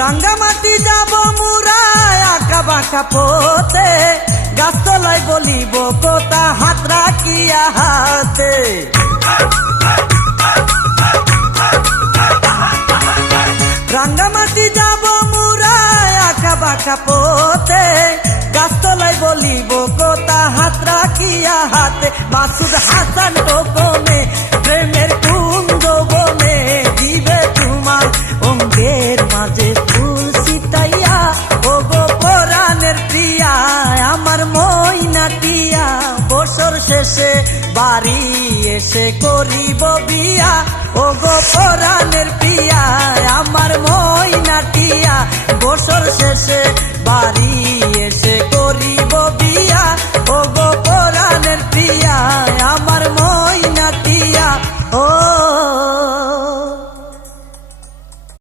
রাঙ্গামাটি যাব মুরায় আঁকা বাঁকা পথে, গাছতলায় বলিব কথা হাত রাখিয়া হাতে। রাঙ্গামাটি যাব মুরায় আঁকা বাঁকা পথে, গাছতলায় বলিব কথা হাত রাখিয়া হাতে। মাসুদ হাসান গোপনে প্রেমের কুঞ্জ বনে দিবে তোমার অঙ্গের মাঝে ফুল ছিটাইয়া। ও গো পরাণের প্রিয়া আমার ময়নাটিয়া, বছর শেষে বাড়ি এসে করিব বিয়া। ও গো পরাণের প্রিয়া